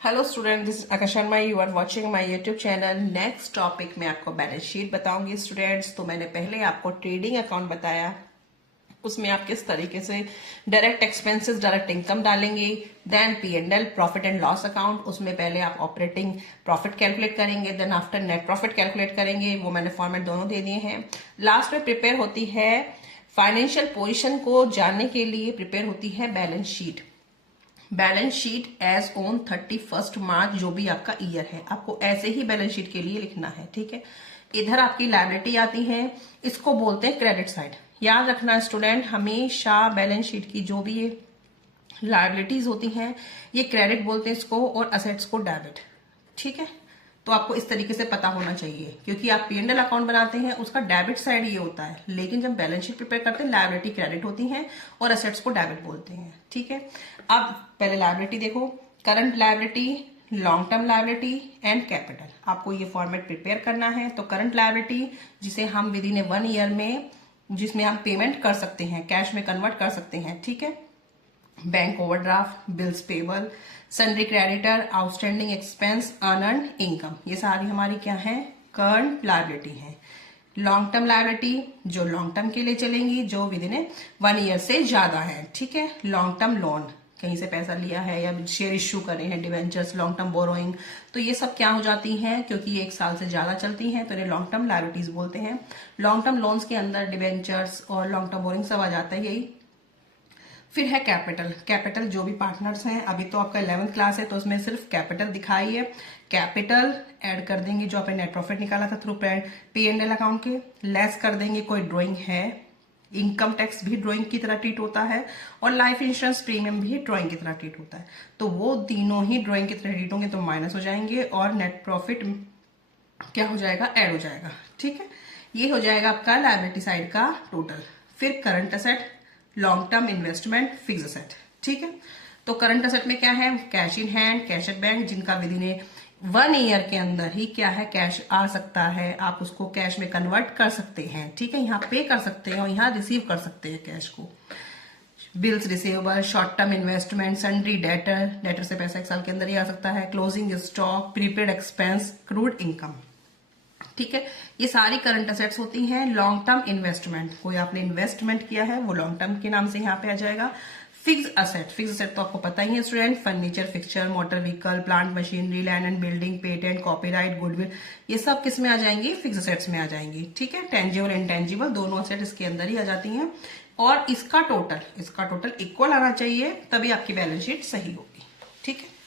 Hello student, this Akash Sharma, you are watching my YouTube channel. Next topic में आपको balance sheet बताऊंगी students. तो मैंने पहले आपको ट्रेडिंग अकाउंट बताया, उसमें आप किस तरीके से डायरेक्ट एक्सपेंसेस डायरेक्ट इनकम डालेंगे। Then P&L profit and loss account, उसमें पहले आप ऑपरेटिंग प्रॉफिट कैलकुलेट करेंगे, then after net profit calculate करेंगे। वो मैंने फॉर्मेट दोनों दे दिए हैं। लास्ट में प्रिपेयर होती है फाइनेंशियल पोजिशन को जानने के लिए प्रिपेयर होती है balance sheet. Balance sheet as on 31 March, जो भी आपका ईयर है, आपको ऐसे ही बैलेंस शीट के लिए लिखना है। ठीक है, इधर आपकी लायबिलिटी आती है, इसको बोलते हैं क्रेडिट साइड। याद रखना स्टूडेंट, हमेशा बैलेंस शीट की जो भी ये लायबिलिटीज होती हैं ये क्रेडिट बोलते हैं इसको, और असेट्स को डेबिट। ठीक है, तो आपको इस तरीके से पता होना चाहिए, क्योंकि आप P&L अकाउंट बनाते हैं उसका डेबिट साइड ये होता है, लेकिन जब बैलेंस शीट प्रिपेयर करते हैं लायबिलिटी क्रेडिट होती है और असेट्स को डेबिट बोलते हैं। ठीक है, अब पहले लायबिलिटी देखो, current liability, long term liability and capital. आपको ये फॉर्मेट प्रिपेयर करना है। तो करंट लायबिलिटी, जिसे हम विद इन 1 ईयर में, जिसमें हम पेमेंट कर सकते हैं, कैश में कन्वर्ट कर सकते हैं। ठीक है, bank overdraft, bills payable, sundry creditor, outstanding expense, earned income, ये सारी हमारी क्या है, करंट लायबिलिटी है। लॉन्ग टर्म लायबिलिटी जो लॉन्ग टर्म के लिए चलेंगी, जो विद इन 1 ईयर से ज्यादा है। ठीक है, लॉन्ग टर्म लोन, कहीं से पैसा लिया है या शेयर इश्यू करे हैं, डिवेंचर्स, लॉन्ग टर्म बोरोइंग, तो ये सब क्या हो जाती हैं, क्योंकि ये 1 साल से ज्यादा चलती हैं तो इन्हें लॉन्ग टर्म लायबिलिटीज बोलते हैं। लॉन्ग टर्म लोन्स के अंदर डिवेंचर्स और लॉन्ग टर्म बोरोइंग सब आ जाता है यही। फिर है कैपिटल। कैपिटल जो भी पार्टनर्स हैं, अभी तो आपका 11th क्लास है तो उसमें सिर्फ कैपिटल दिखाई है। कैपिटल ऐड कर देंगे जो आपने नेट प्रॉफिट निकाला था थ्रू P&L अकाउंट के, लेस कर देंगे कोई ड्राइंग है, इनकम टैक्स भी ड्राइंग की तरह ट्रीट होता है, और लाइफ इंश्योरेंस प्रीमियम भी ड्राइंग की तरह ट्रीट होता है। तो वो तीनों ही ड्राइंग की तरह ट्रीट होंगे तो माइनस हो जाएंगे, और नेट प्रॉफिट क्या हो जाएगा, ऐड हो जाएगा। ठीक है, ये हो जाएगा आपका लायबिलिटी साइड का टोटल। फिर current asset, long term investment, fix asset. ठीक है, तो करंट असेट में क्या है, cash in hand, cash at bank, जिनका विद इन 1 ईयर के अंदर ही क्या है, कैश आ सकता है, आप उसको कैश में कन्वर्ट कर सकते हैं। ठीक है, यहाँ पे कर सकते हैं और यहाँ रिसीव कर सकते हैं कैश को। Bills receivable, short term investment, sundry debtor, debtor से पैसा 1 साल के अंदर ही आ सकता है, closing stock, prepaid expense, crude income. ठीक है, ये सारी करंट असेट्स होती हैं। लॉन्ग टर्म इन्वेस्टमेंट, कोई आपने इन्वेस्टमेंट किया है वो लॉन्ग टर्म के नाम से यहाँ पे आ जाएगा। फिक्स असेट, फिक्स असेट तो आपको पता ही है student, furniture, fixture, motor vehicle, plant machinery, land and building, patent, copyright, goodwill, ये सब किस में आ जाएंगी, फिक्स असेट्स में आ जाएंगी। ठीक है, टेंजिबल इंटेंजिबल दोनों असेट इसके अंदर ही आ जाती हैं, और इसका टोटल इक्वल आना चाहिए, तभी आपकी बैलेंस शीट सही होगी। ठीक है।